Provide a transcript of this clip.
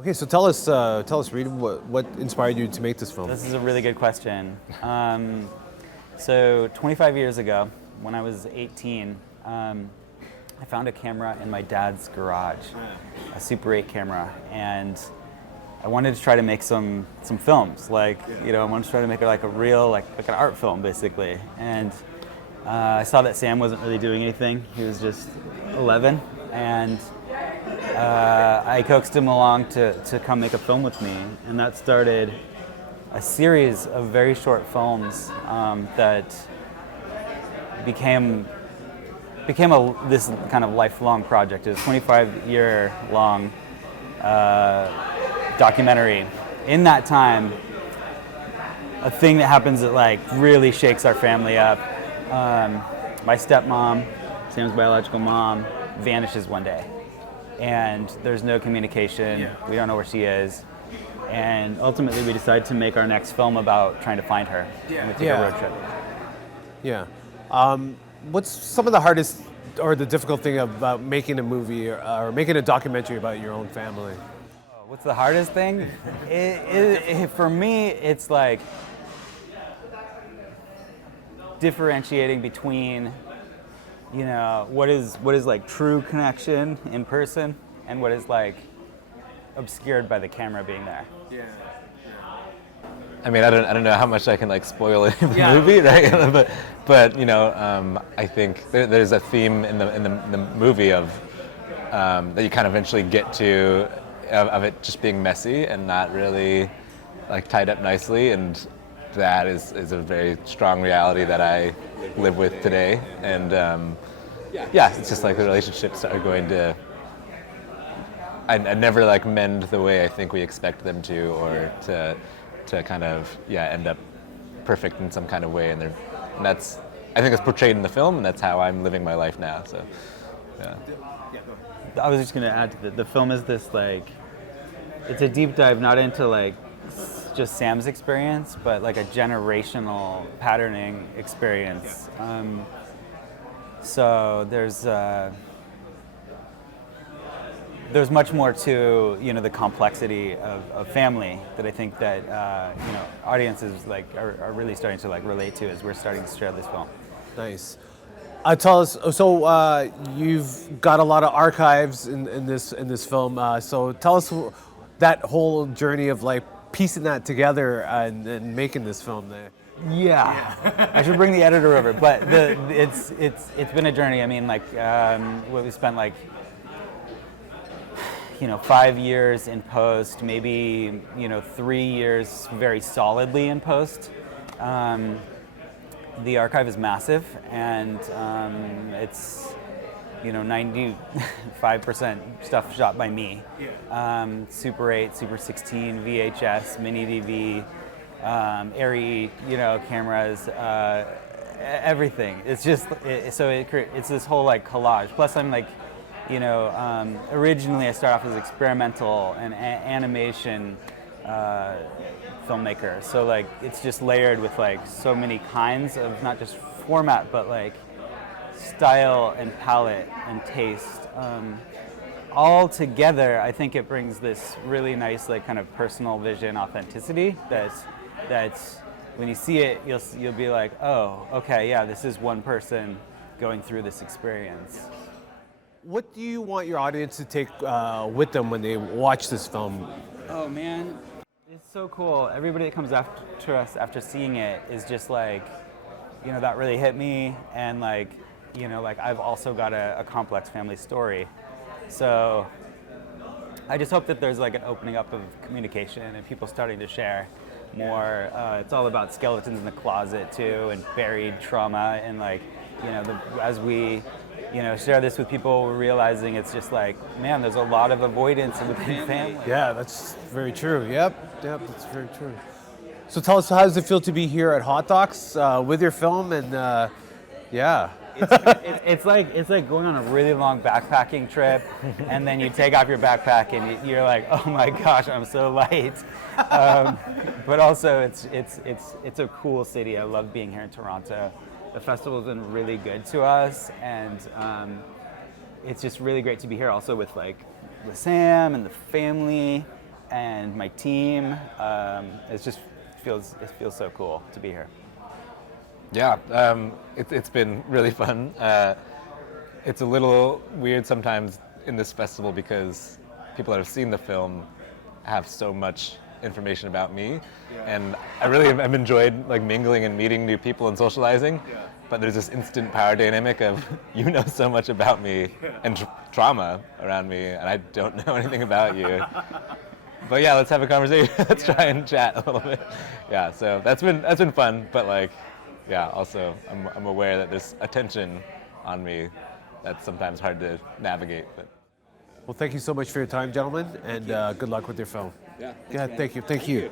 Okay, so tell us, Reed, what inspired you to make this film? This is a really good question. So 25 years ago, when I was 18, I found a camera in my dad's garage, a Super 8 camera, and I wanted to try to make some films. I wanted to try to make like a real, like an art film, basically. And I saw that Sam wasn't really doing anything. He was just 11, and I coaxed him along to come make a film with me, and that started a series of very short films that became this kind of lifelong project. It was a 25-year-long documentary. In that time, a thing that happens that like really shakes our family up. My stepmom, Sam's biological mom, vanishes one day, and there's no communication. Yeah. We don't know where she is, and ultimately we decide to make our next film about trying to find her. Yeah. And we take a road trip. Yeah. What's some of the hardest or the difficult thing about making a movie or making a documentary about your own family? What's the hardest thing? For me, it's like differentiating between, what is like true connection in person and what is like obscured by the camera being there. Yeah. I mean, I don't know how much I can like spoil it in the movie, right? but I think there's a theme in the movie of that you kind of eventually get to of it just being messy and not really like tied up nicely, and that is a very strong reality that I live with today. And it's just like the relationships are going to. I never like mend the way I think we expect them to, or to kind of end up perfect in some kind of way, and that's I think it's portrayed in the film, and that's how I'm living my life now. So I was just going to add to the film is this like it's a deep dive not into like just Sam's experience, but like a generational patterning experience. So there's much more to the complexity of family that I think that audiences like are really starting to like relate to as we're starting to share this film. Nice. Tell us. So you've got a lot of archives in this film. So tell us that whole journey of like piecing that together and making this film there. Yeah. I should bring the editor over, but it's been a journey. I mean, like we spent like 5 years in post, maybe 3 years very solidly in post. The archive is massive, and it's 95% stuff shot by me. Super 8, Super 16, VHS, mini DV, ARRI, cameras, everything. It's just it's this whole like collage. Plus, I'm like. Originally I started off as experimental and animation filmmaker. So like it's just layered with like so many kinds of not just format, but like style and palette and taste. All together, I think it brings this really nice like kind of personal vision authenticity that's when you see it, you'll be like, oh, okay, yeah, this is one person going through this experience. What do you want your audience to take with them when they watch this film? Oh man, it's so cool. Everybody that comes after us after seeing it is just like, that really hit me, and like, like I've also got a complex family story. So I just hope that there's like an opening up of communication and people starting to share more. It's all about skeletons in the closet too, and buried trauma, and like, as we share this with people, we're realizing it's just like, man, there's a lot of avoidance in the family. Yeah, that's very true. Yep, that's very true. So tell us, how does it feel to be here at Hot Docs with your film? And it's like going on a really long backpacking trip, and then you take off your backpack and you're like, oh my gosh, I'm so light. But also, it's a cool city. I love being here in Toronto. The festival's been really good to us, and it's just really great to be here also with like with Sam and the family and my team. It feels so cool to be here. Yeah, it's been really fun. It's a little weird sometimes in this festival because people that have seen the film have so much information about me, and I really have enjoyed like mingling and meeting new people and socializing. But there's this instant power dynamic of you know so much about me and trauma around me, and I don't know anything about you. But yeah, let's have a conversation. Let's try and chat a little bit. Yeah, so that's been fun. But like, yeah, also I'm aware that there's a tension on me that's sometimes hard to navigate. But Well, thank you so much for your time, gentlemen, and good luck with your film. yeah, Yeah, thank you. Thank you.